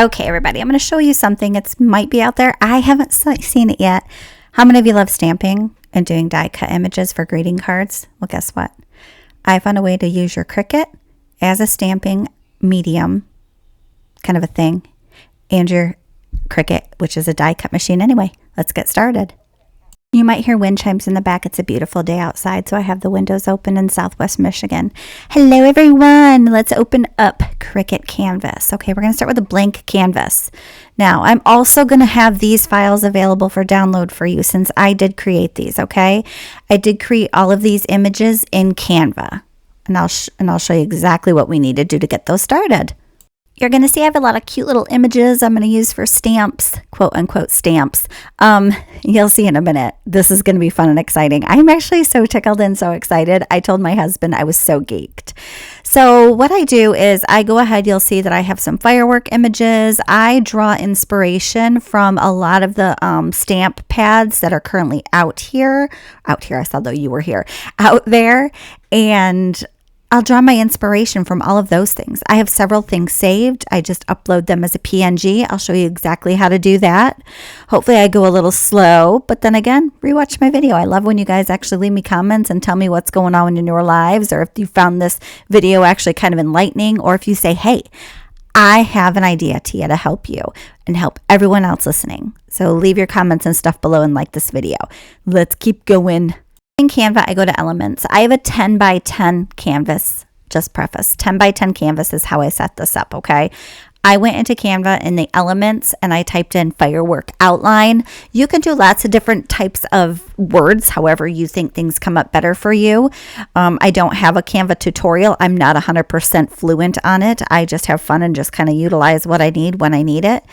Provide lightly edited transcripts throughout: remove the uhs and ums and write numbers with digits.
Okay, everybody, I'm going to show you something. It might be out there. I haven't seen it yet. How many of you love stamping and doing die cut images for greeting cards? Well, guess what? I found a way to use your Cricut as a stamping medium kind of a thing, and your Cricut, which is a die cut machine anyway. Let's get started. You might hear wind chimes in the back. It's a beautiful day outside, so I have the windows open in Southwest Michigan. Hello, everyone. Let's open up Cricut Canvas. Okay, we're going to start with a blank canvas. Now, I'm also going to have these files available for download for you since I did create these, okay? I did create all of these images in Canva, and I'll show you exactly what we need to do to get those started. You're going to see I have a lot of cute little images I'm going to use for stamps, quote unquote stamps. You'll see in a minute. This is going to be fun and exciting. I'm actually so tickled and so excited. I told my husband I was so geeked. So what I do is I go ahead, you'll see that I have some firework images. I draw inspiration from a lot of the stamp pads that are currently out here. I saw though you were here. Out there. And I'll draw my inspiration from all of those things. I have several things saved. I just upload them as a PNG. I'll show you exactly how to do that. Hopefully I go a little slow, but then again, rewatch my video. I love when you guys actually leave me comments and tell me what's going on in your lives, or if you found this video actually kind of enlightening, or if you say, hey, I have an idea, Tia, to help you and help everyone else listening. So leave your comments and stuff below and like this video. Let's keep going. In Canva, I go to Elements. I have a 10 by 10 canvas, just preface. 10 by 10 canvas is how I set this up, okay? I went into Canva in the Elements and I typed in firework outline. You can do lots of different types of words, however you think things come up better for you. I don't have a Canva tutorial. I'm not 100% fluent on it. I just have fun and just kind of utilize what I need when I need it.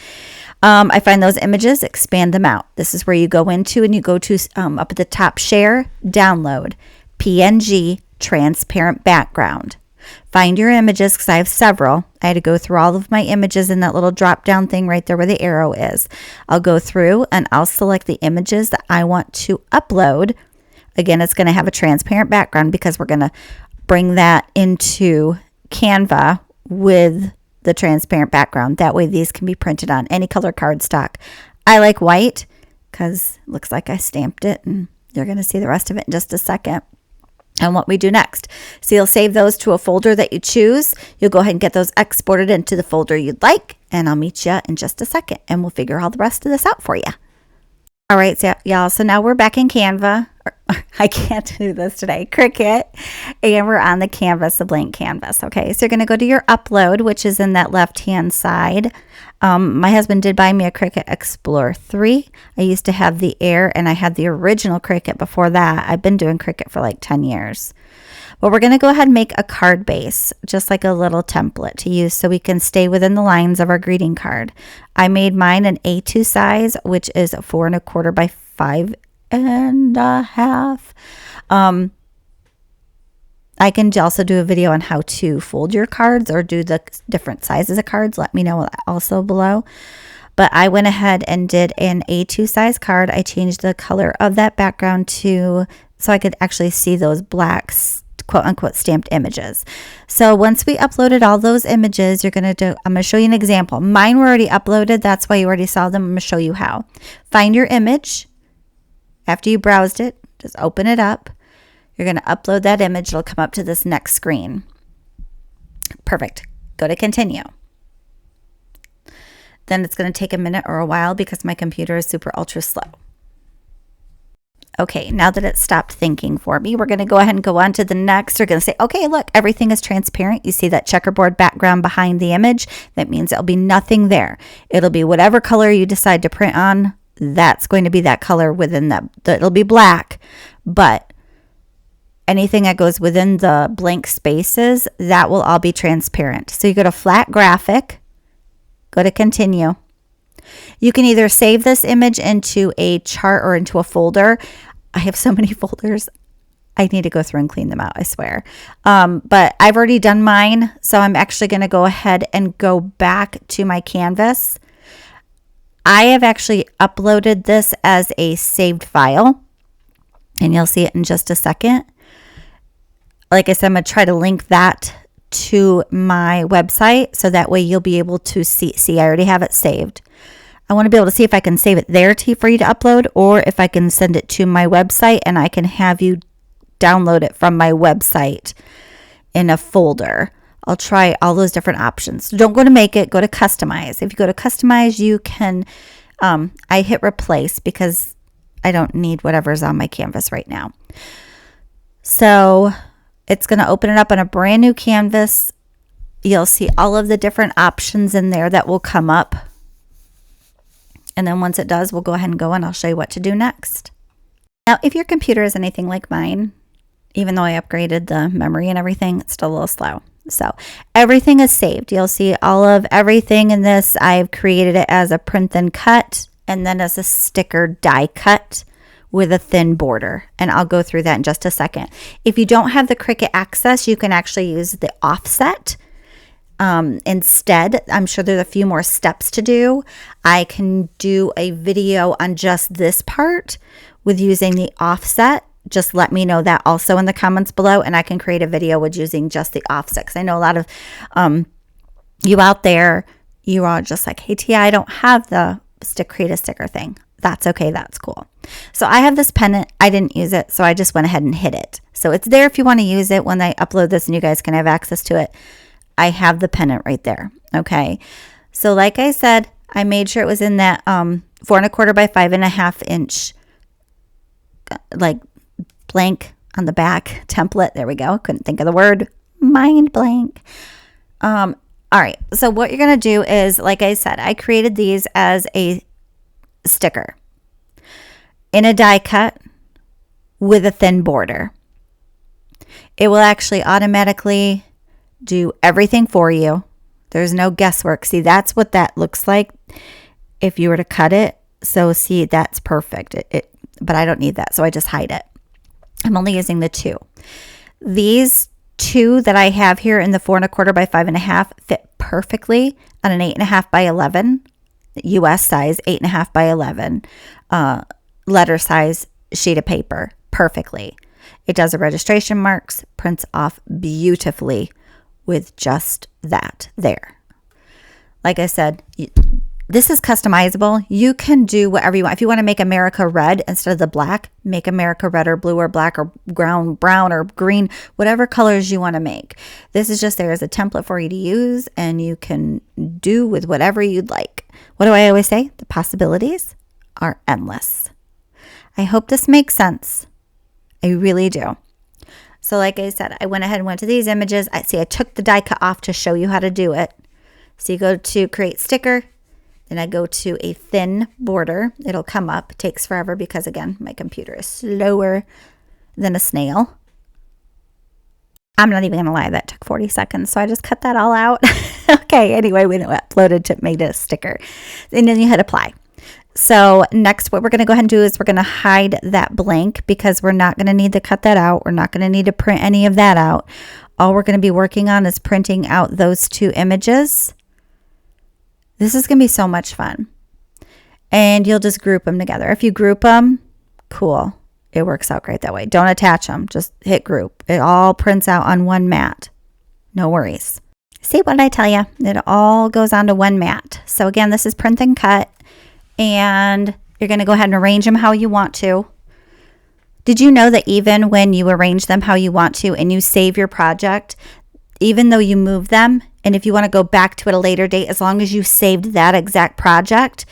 I find those images, expand them out. This is where you go into and you go to up at the top, share, download, PNG, transparent background. Find your images because I have several. I had to go through all of my images in that little drop down thing right there where the arrow is. I'll go through and I'll select the images that I want to upload. Again, it's going to have a transparent background because we're going to bring that into Canva with the transparent background. That way these can be printed on any color cardstock. I like white because it looks like I stamped it, and you're going to see the rest of it in just a second. And what we do next. So you'll save those to a folder that you choose. You'll go ahead and get those exported into the folder you'd like, and I'll meet you in just a second and we'll figure all the rest of this out for you. All right, so y'all, so now we're back in Canva. I can't do this today, Cricut, and we're on the canvas, the blank canvas. Okay, so you're going to go to your upload, which is in that left-hand side. My husband did buy me a Cricut Explorer 3. I used to have the Air, and I had the original Cricut before that. I've been doing Cricut for like 10 years. But we're going to go ahead and make a card base, just like a little template to use so we can stay within the lines of our greeting card. I made mine an A2 size, which is 4 1/4 by 5 1/2. I can also do a video on how to fold your cards or do the different sizes of cards. Let me know also below. But I went ahead and did an A2 size card. I changed the color of that background so I could actually see those black quote unquote stamped images. So once we uploaded all those images, I'm going to show you an example. Mine were already uploaded. That's why you already saw them. I'm going to show you how. Find your image. After you browsed it, just open it up. You're going to upload that image. It'll come up to this next screen. Perfect. Go to continue. Then it's going to take a minute or a while because my computer is super ultra slow. Okay, now that it stopped thinking for me, we're going to go ahead and go on to the next. We're going to say, okay, look, everything is transparent. You see that checkerboard background behind the image? That means there'll be nothing there. It'll be whatever color you decide to print on. That's going to be that color within that. It'll be black, but anything that goes within the blank spaces, that will all be transparent. So you go to flat graphic, go to continue. You can either save this image into a chart or into a folder. I have so many folders. I need to go through and clean them out, I swear. But I've already done mine, so I'm actually going to go ahead and go back to my canvas. I have actually uploaded this as a saved file, and you'll see it in just a second. Like I said, I'm going to try to link that to my website, so that way you'll be able to see I already have it saved. I want to be able to see if I can save it there for you to upload, or if I can send it to my website and I can have you download it from my website in a folder. I'll try all those different options. Don't go to make it, go to customize. If you go to customize, you can, I hit replace because I don't need whatever's on my canvas right now. So it's going to open it up on a brand new canvas. You'll see all of the different options in there that will come up. And then once it does, we'll go ahead and go and I'll show you what to do next. Now, if your computer is anything like mine, even though I upgraded the memory and everything, it's still a little slow. So everything is saved. You'll see all of everything in this. I've created it as a print and cut, and then as a sticker die cut with a thin border. And I'll go through that in just a second. If you don't have the Cricut Access, you can actually use the offset. Instead, I'm sure there's a few more steps to do. I can do a video on just this part with using the offset. Just let me know that also in the comments below, and I can create a video with using just the offset. Because I know a lot of you out there, you are just like, hey Tia, I don't have the create a sticker thing. That's okay, that's cool. So I have this pennant. I didn't use it, so I just went ahead and hid it. So it's there if you want to use it when I upload this and you guys can have access to it. I have the pennant right there. Okay. So like I said, I made sure it was in that 4¼ by 5½ inch, like blank on the back template. There we go. Couldn't think of the word. Mind blank. All right. So what you're going to do is, like I said, I created these as a sticker in a die cut with a thin border. It will actually automatically do everything for you. There's no guesswork. See, that's what that looks like if you were to cut it. So see, that's perfect. But I don't need that, so I just hide it. I'm only using the 2. These 2 that I have here in the 4¼ by 5½ fit perfectly on an 8½ by 11 US size, 8½ by 11 letter size sheet of paper perfectly. It does the registration marks, prints off beautifully with just that there. Like I said, this is customizable. You can do whatever you want. If you want to make America red instead of the black, make America red or blue or black or brown or green, whatever colors you want to make. This is just there as a template for you to use, and you can do with whatever you'd like. What do I always say? The possibilities are endless. I hope this makes sense. I really do. So like I said, I went ahead and went to these images. I took the die cut off to show you how to do it. So you go to create sticker. Then I go to a thin border. It'll come up. It takes forever because, again, my computer is slower than a snail. I'm not even going to lie. That took 40 seconds, so I just cut that all out. Okay, anyway, we uploaded to make it a sticker. And then you hit apply. So next, what we're going to go ahead and do is we're going to hide that blank because we're not going to need to cut that out. We're not going to need to print any of that out. All we're going to be working on is printing out those 2 images. This is going to be so much fun. And you'll just group them together. If you group them, cool. It works out great that way. Don't attach them. Just hit group. It all prints out on one mat. No worries. See what I tell you? It all goes onto one mat. So again, this is print and cut. And you're going to go ahead and arrange them how you want to. Did you know that even when you arrange them how you want to and you save your project, even though you move them, and if you want to go back to it a later date, as long as you saved that exact project,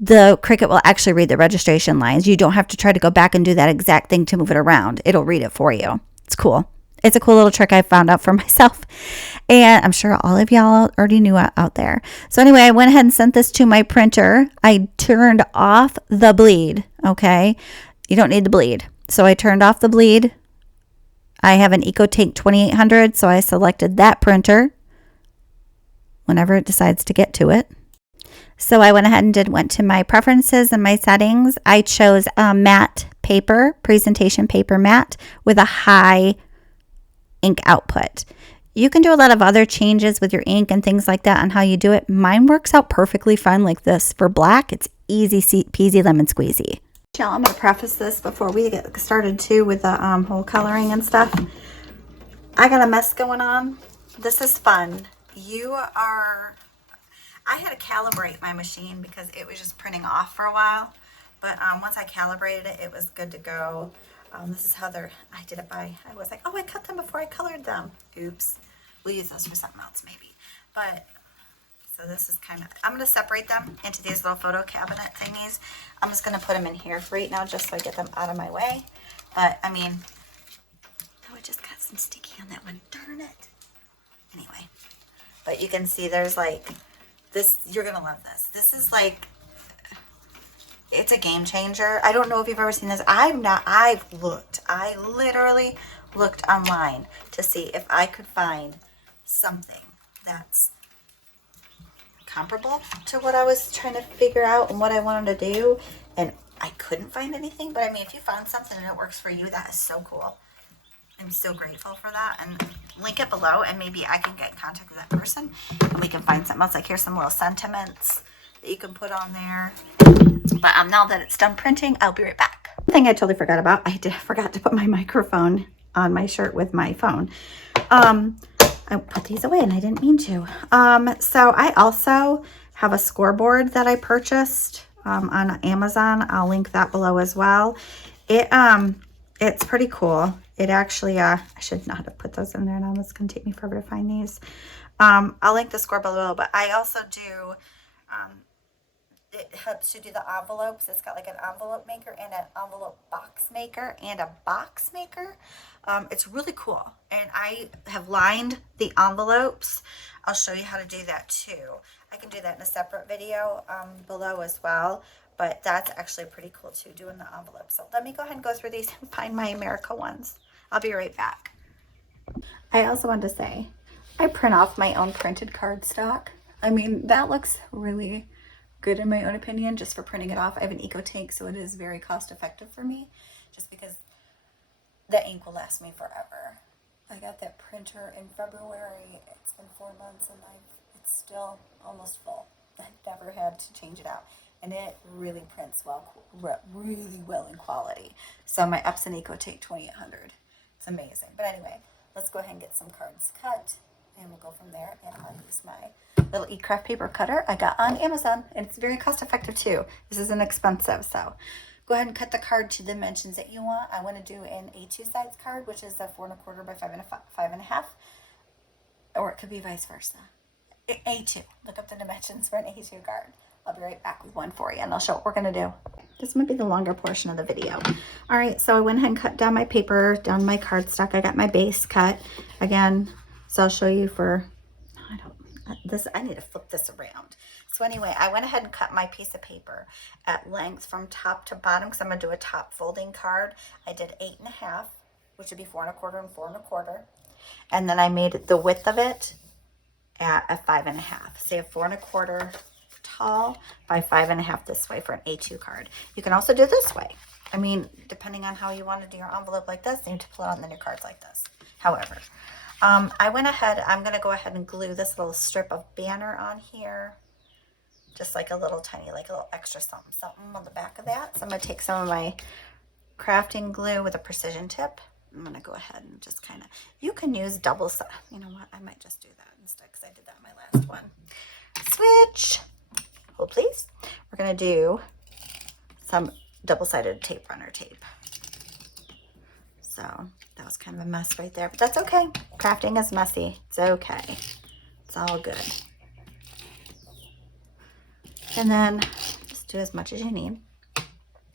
the Cricut will actually read the registration lines. You don't have to try to go back and do that exact thing to move it around. It'll read it for you. It's cool. It's a cool little trick I found out for myself. And I'm sure all of y'all already knew out there. So anyway, I went ahead and sent this to my printer. I turned off the bleed. Okay. You don't need the bleed. So I turned off the bleed. I have an EcoTank 2800. So I selected that printer whenever it decides to get to it. So I went ahead and went to my preferences and my settings. I chose a matte paper, presentation paper matte with a high ink output. You can do a lot of other changes with your ink and things like that on how you do it. Mine works out perfectly fine like this. For black, it's easy peasy lemon squeezy. I'm going to preface this before we get started too with the whole coloring and stuff. I got a mess going on this is fun. I had to calibrate my machine because it was just printing off for a while. But once I calibrated it, it was good to go. This is how I did it by, I was like, oh, I cut them before I colored them. Oops. We'll use those for something else maybe. But, so this is kind of, I'm going to separate them into these little photo cabinet thingies. I'm just going to put them in here for right now just so I get them out of my way. But, I mean, oh, it just got some sticky on that one. Darn it. Anyway, but you can see there's like, this, you're going to love this. This is like, it's a game changer. I don't know if you've ever seen this. I literally looked online to see if I could find something that's comparable to what I was trying to figure out and what I wanted to do. And I couldn't find anything. But I mean, if you found something and it works for you, that is so cool. I'm so grateful for that. And link it below and maybe I can get in contact with that person and we can find something else. Like here's some little sentiments that you can put on there. But now that it's done printing, I'll be right back. One thing I totally forgot about, I forgot to put my microphone on my shirt with my phone. I put these away and I didn't mean to. So I also have a scoreboard that I purchased on Amazon. I'll link that below as well. It's pretty cool. It actually, I should not have put those in there now. It's going to take me forever to find these. I'll link the score below, but I also do, it helps you do the envelopes. It's got like an envelope maker and an envelope box maker and a box maker. It's really cool. And I have lined the envelopes. I'll show you how to do that too. I can do that in a separate video below as well. But that's actually pretty cool too, doing the envelopes. So let me go ahead and go through these and find my America ones. I'll be right back. I also wanted to say, I print off my own printed cardstock. I mean, that looks really good in my own opinion, just for printing it off. I have an EcoTank, so it is very cost effective for me, just because the ink will last me forever. I got that printer in February. It's been 4 months and it's still almost full. I've never had to change it out. And it really prints really well in quality. So my Epson EcoTank 2800. It's amazing. But anyway, let's go ahead and get some cards cut. And we'll go from there. And I'll use my little eCraft paper cutter I got on Amazon. And it's very cost effective too. This isn't expensive. So go ahead and cut the card to the dimensions that you want. I want to do an A2 size card, which is a 4 1/4 by 5.5. Or it could be vice versa. A2. Look up the dimensions for an A2 card. I'll be right back with one for you and I'll show what we're going to do. This might be the longer portion of the video. All right, so I went ahead and cut down my paper, down my cardstock. I got my base cut again. So I'll show you for, I need to flip this around. So anyway, I went ahead and cut my piece of paper at length from top to bottom because I'm going to do a top folding card. I did 8.5, which would be 4 1/4 and 4 1/4. And then I made the width of it at a 5.5. Say a 4 1/4 tall by 5.5 this way for an A2 card. You can also do this way. I mean, depending on how you want to do your envelope like this, you need to pull it on your cards like this. However, I went ahead, I'm going to go ahead and glue this little strip of banner on here. Just like a little tiny, like a little extra something on the back of that. So I'm going to take some of my crafting glue with a precision tip. I'm going to go ahead and just kind of, you can use double sided. You know what? I might just do that instead because I did that in my last one. Switch. Hold please. We're going to do some double-sided tape runner tape. So that was kind of a mess right there, but that's okay. Crafting is messy. It's okay. It's all good. And then just do as much as you need.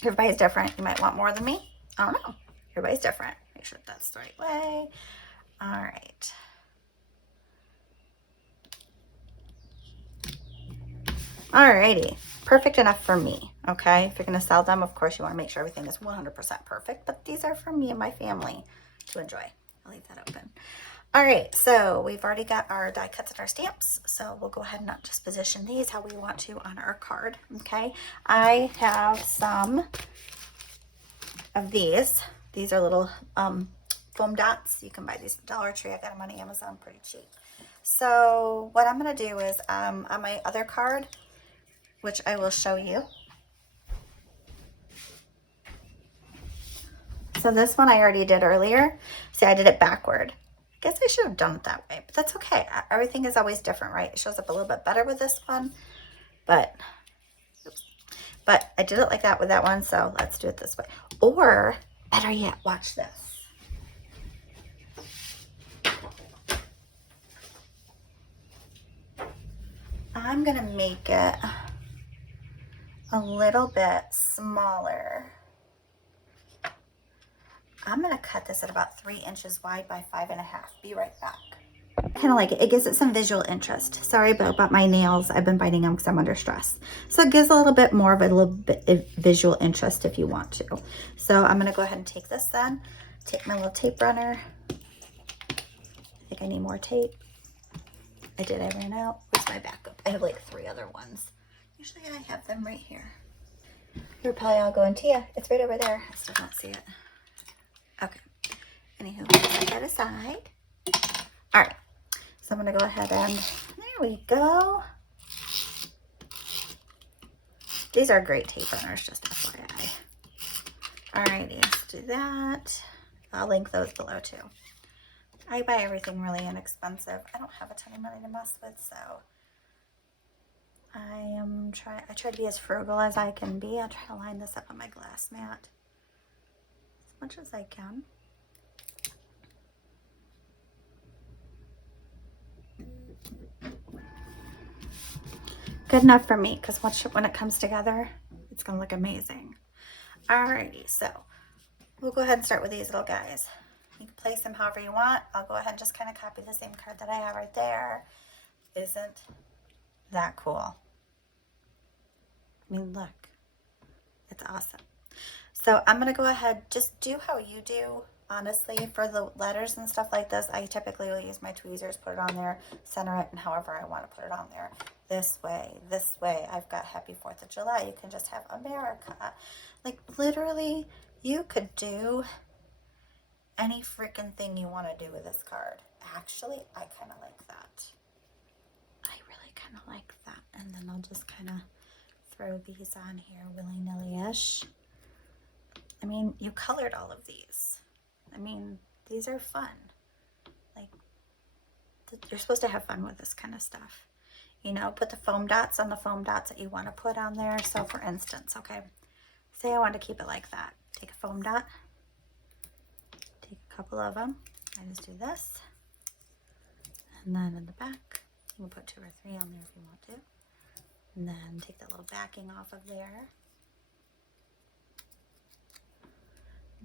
Everybody's different. You might want more than me. I don't know. Everybody's different. Make sure that's the right way. All right. Alrighty, perfect enough for me, okay? If you're going to sell them, of course, you want to make sure everything is 100% perfect, but these are for me and my family to enjoy. I'll leave that open. All right, so we've already got our die cuts and our stamps, so we'll go ahead and just position these how we want to on our card, okay? I have some of these. These are little foam dots. You can buy these at Dollar Tree. I got them on Amazon pretty cheap. So what I'm going to do is on my other card, which I will show you. So this one I already did earlier. See, I did it backward. guess I should have done it that way, but that's okay. Everything is always different, right? It shows up a little bit better with this one, but I did it like that with that one, so let's do it this way. Or better yet, watch this. I'm gonna make it a little bit smaller. I'm gonna cut this at about 3 inches wide by 5.5. Be right back. Kind of like it. It gives it some visual interest. Sorry about my nails. I've been biting them because I'm under stress. So it gives a little bit more of a little bit of visual interest if you want to. So I'm gonna go ahead and take this then. Take my little tape runner. I think I need more tape. I did, I ran out. Where's my backup? I have like 3 other ones. Usually I have them right here. You're probably all going, Tia, it's right over there. I still don't see it. Okay. Anywho, put that aside. All right. So I'm going to go ahead and, there we go. These are great tape runners, just FYI. Alrighty, let's do that. I'll link those below too. I buy everything really inexpensive. I don't have a ton of money to mess with, so I try to be as frugal as I can be. I'll try to line this up on my glass mat as much as I can. Good enough for me, because when it comes together, it's gonna look amazing. Alrighty, so we'll go ahead and start with these little guys. You can place them however you want. I'll go ahead and just kind of copy the same card that I have right there. Isn't that cool? I mean, look, it's awesome. So I'm gonna go ahead, just do how you do. Honestly, for the letters and stuff like this, I typically will use my tweezers, put it on there, center it, and however I want to put it on there. This way, I've got Happy 4th of July. You can just have America. Like, literally, you could do any freaking thing you want to do with this card. Actually, I kind of like that. I really kind of like that. And then I'll just kind of throw these on here willy-nilly-ish. I mean, you colored all of these. I mean, these are fun. Like, you're supposed to have fun with this kind of stuff. You know, put the foam dots on the foam dots that you want to put on there. So for instance, okay, say I want to keep it like that. Take a foam dot, take a couple of them. I just do this. And then in the back, you can put 2 or 3 on there if you want to. And then take that little backing off of there.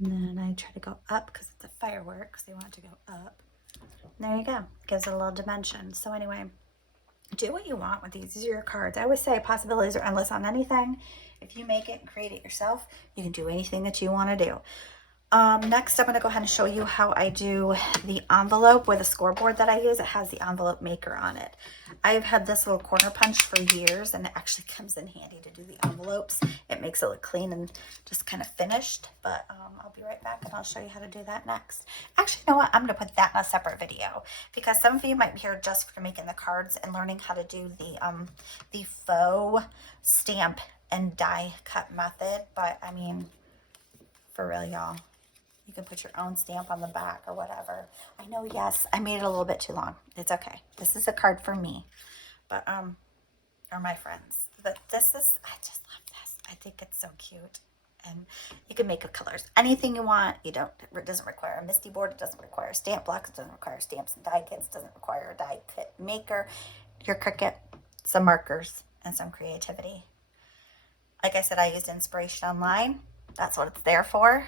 And then I try to go up because it's a firework, so you want it to go up. And there you go. Gives it a little dimension. So anyway, do what you want with these. These are your cards. I always say possibilities are endless on anything. If you make it and create it yourself, you can do anything that you want to do. Next, I'm going to go ahead and show you how I do the envelope with a scoreboard that I use. It has the envelope maker on it. I've had this little corner punch for years, and it actually comes in handy to do the envelopes. It makes it look clean and just kind of finished, but I'll be right back and I'll show you how to do that next. Actually, you know what? I'm going to put that in a separate video because some of you might be here just for making the cards and learning how to do the faux stamp and die cut method, but I mean, for real, y'all. You can put your own stamp on the back or whatever. I know, yes, I made it a little bit too long. It's okay. This is a card for me, but or my friends. But this is, I just love this. I think it's so cute. And you can make of colors anything you want. It doesn't require a MISTI board. It doesn't require stamp blocks. It doesn't require stamps and die kits. It doesn't require a die kit maker. Your Cricut, some markers, and some creativity. Like I said, I used inspiration online. That's what it's there for.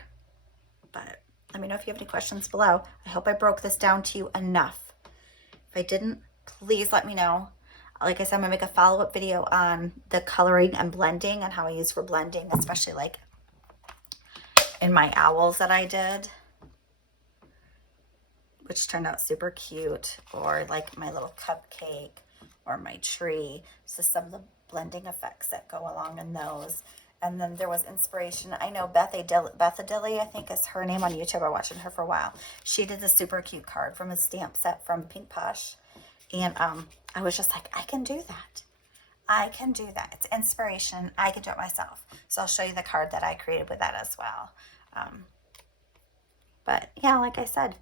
But let me know if you have any questions below. I hope I broke this down to you enough. If I didn't, please let me know. Like I said, I'm gonna make a follow-up video on the coloring and blending and how I use for blending, especially like in my owls that I did, which turned out super cute, or like my little cupcake or my tree. So some of the blending effects that go along in those. And then there was inspiration. I know Beth Adilly, I think is her name on YouTube. I'm watching her for a while. She did a super cute card from a stamp set from Pink Posh. And I was just like, I can do that. I can do that. It's inspiration. I can do it myself. So I'll show you the card that I created with that as well. But yeah, like I said,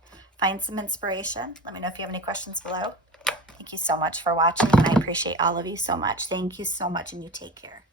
find some inspiration. Let me know if you have any questions below. Thank you so much for watching, and I appreciate all of you so much. Thank you so much, and you take care.